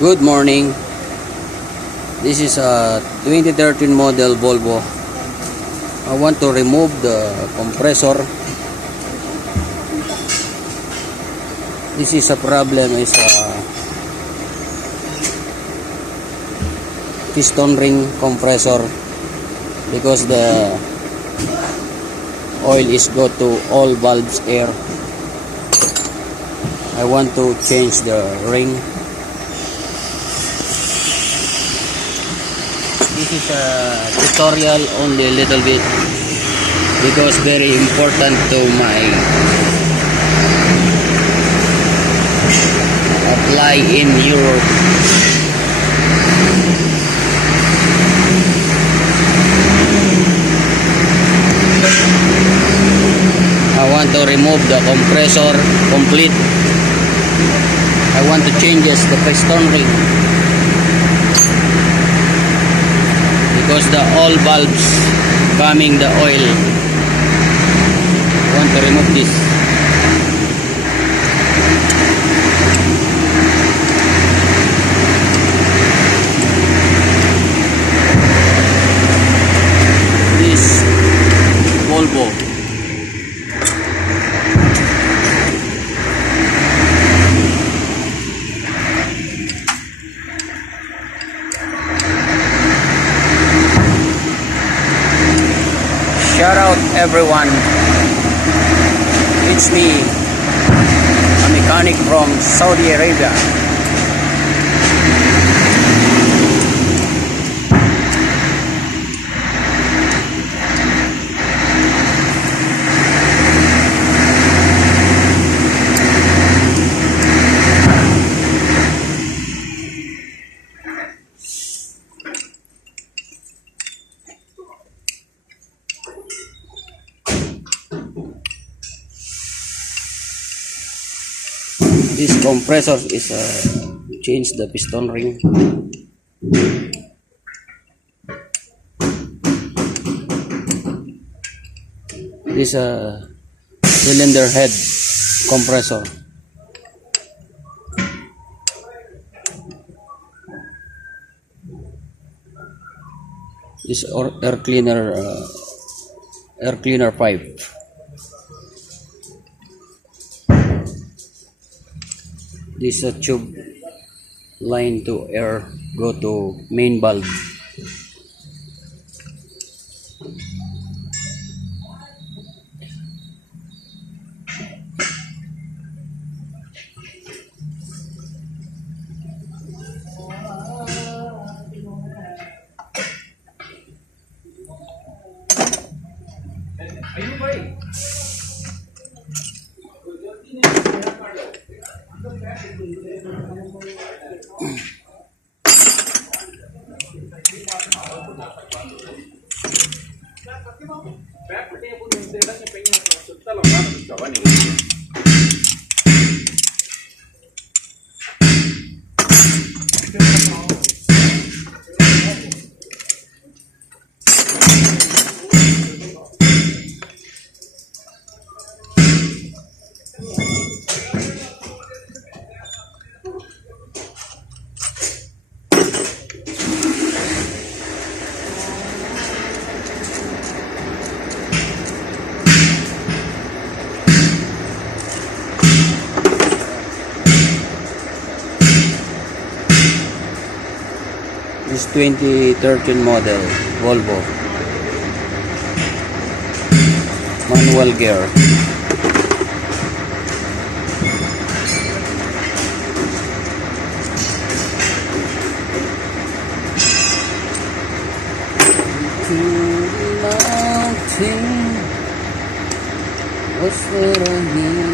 Good morning. This is a 2013 model Volvo. I want to remove the compressor. This is a problem is a piston ring compressor because the oil is go to all valves air. I want to change the ring. This is a tutorial only a little bit because very important to my apply in Europe. I want to remove the compressor complete. I want to change the piston ring because the all valves coming the oil. I want to remove this. This Volvo. Shout out everyone. It's me, a mechanic from Saudi Arabia. This compressor is change the piston ring. This cylinder head compressor. This air cleaner pipe. This tube line to air go to main valve. This 2013 model Volvo manual gear. What's what I need?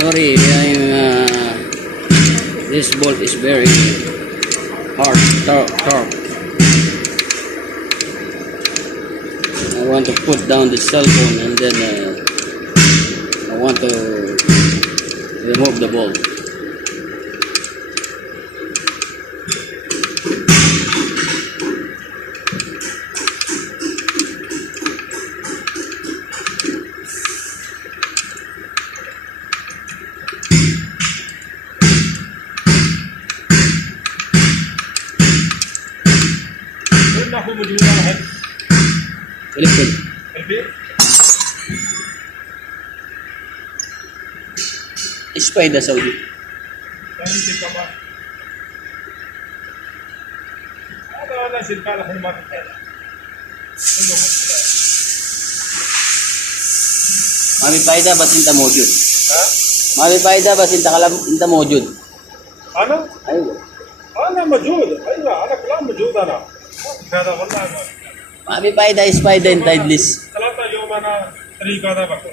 Sorry, this bolt is very hard, sharp. I want to put down the cell phone and then I want to remove the bolt. आपको मौजूद है बिल्कुल Spider Saudi. ما في فايدة بس انت موجود. ما في فايدة بس انت موجود. انا؟ ايوه انا موجود. ايوه انا كلام موجود. انا هذا والله ما في فايدة سبايدر انت اجلس. 3 يوم انا طريقة هذا بكون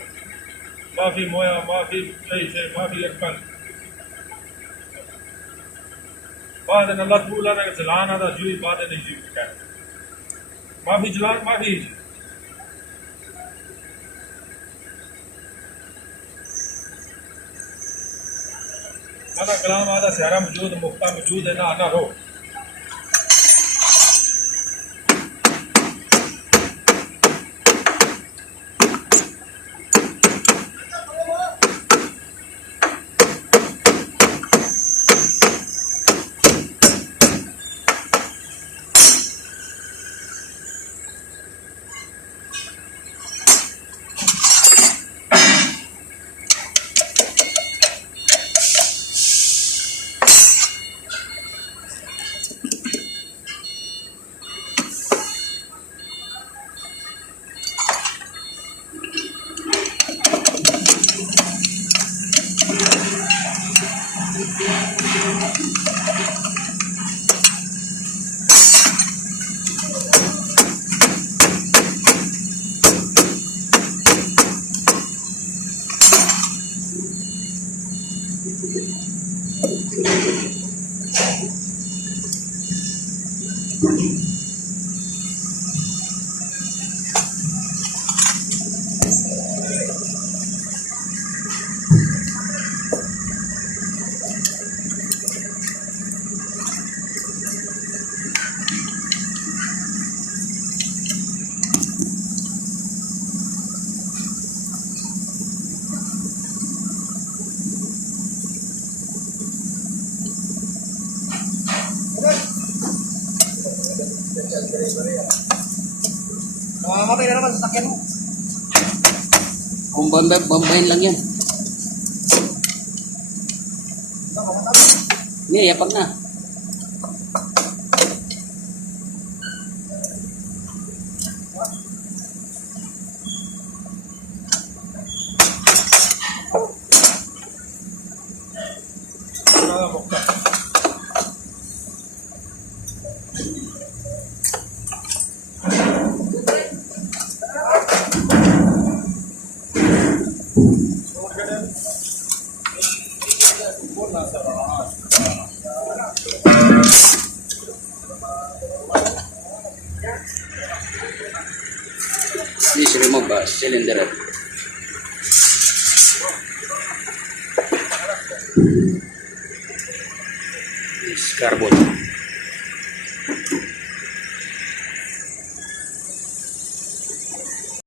ما في مويه ما في اي شيء ما في اكل. بعد ان الله تقول انا جلان هذا جوي بعد ان يجي ما في جلان ما في انا كلام هذا سيارة موجود مختار موجود هنا انا هو Mamamatay na naman sa sakyan mo. Kung bambayin lang yan. Hindi, yapak na. Please remove cylinder. This carbon.